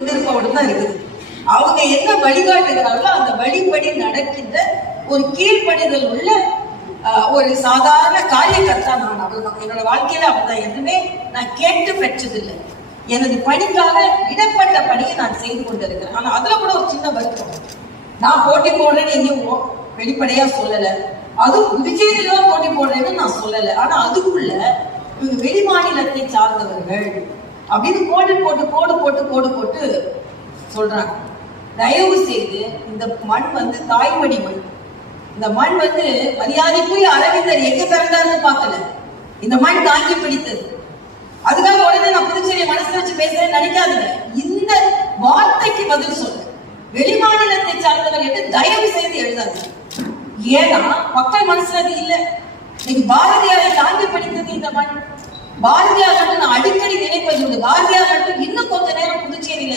தான் இருக்குது. அவங்க என்ன வழிகாட்டுகிறார்களோ அந்த வழிபடி நடக்கின்ற ஒரு கீழ்ப்படிதல் உள்ள ஒரு சாதாரண காரியக்கர்த்தா நான். அவ்வளவுதான் என்னோட வாழ்க்கையில அப்படிதான். எதுவுமே நான் கேட்டு பெற்றதில்லை. எனது பணிக்காக இடப்பட்ட பணியை நான் செய்து கொண்டிருக்கிறேன். ஆனா அதுல கூட ஒரு சின்ன வருத்தம். நான் போட்டி போடுறேன்னு எங்கேயும் வெளிப்படையா சொல்லல. அதுவும் புதுச்சேரியில தான் போட்டி போடுறேன்னு நான் சொல்லல. ஆனா அதுக்குள்ள இவங்க வெளி மாநிலத்தை சார்ந்தவர்கள் அப்படின்னு கோடு போட்டு சொல்றாங்க. தயவு செய்து இந்த மண் தாய்மடி மண். இந்த மண் மரியாதைக்குரிய அரவிந்தர் எங்க பிறந்தாருன்னு பார்க்கல. இந்த மண் தாங்கி பிடித்தது. அதுக்காக உடனே நான் புதுச்சேரியை மனசுல வச்சு பேசுறேன்னு நினைக்காதுங்க. இந்த வார்த்தைக்கு பதில் சொல்ல வெளிமாநிலத்தை சார்ந்தவர் என்று தயவு செய்து எழுதாது. ஏன்னா மக்கள் மனசுல அது இல்லை. இன்னைக்கு பாரதியாரை தாங்கி படித்தது இந்த மண். பாரதியார் மட்டும் நான் அடிக்கடி நினைப்பது உண்டு. பாரதியார் மட்டும் இன்னும் கொஞ்ச நேரம் புதுச்சேரியில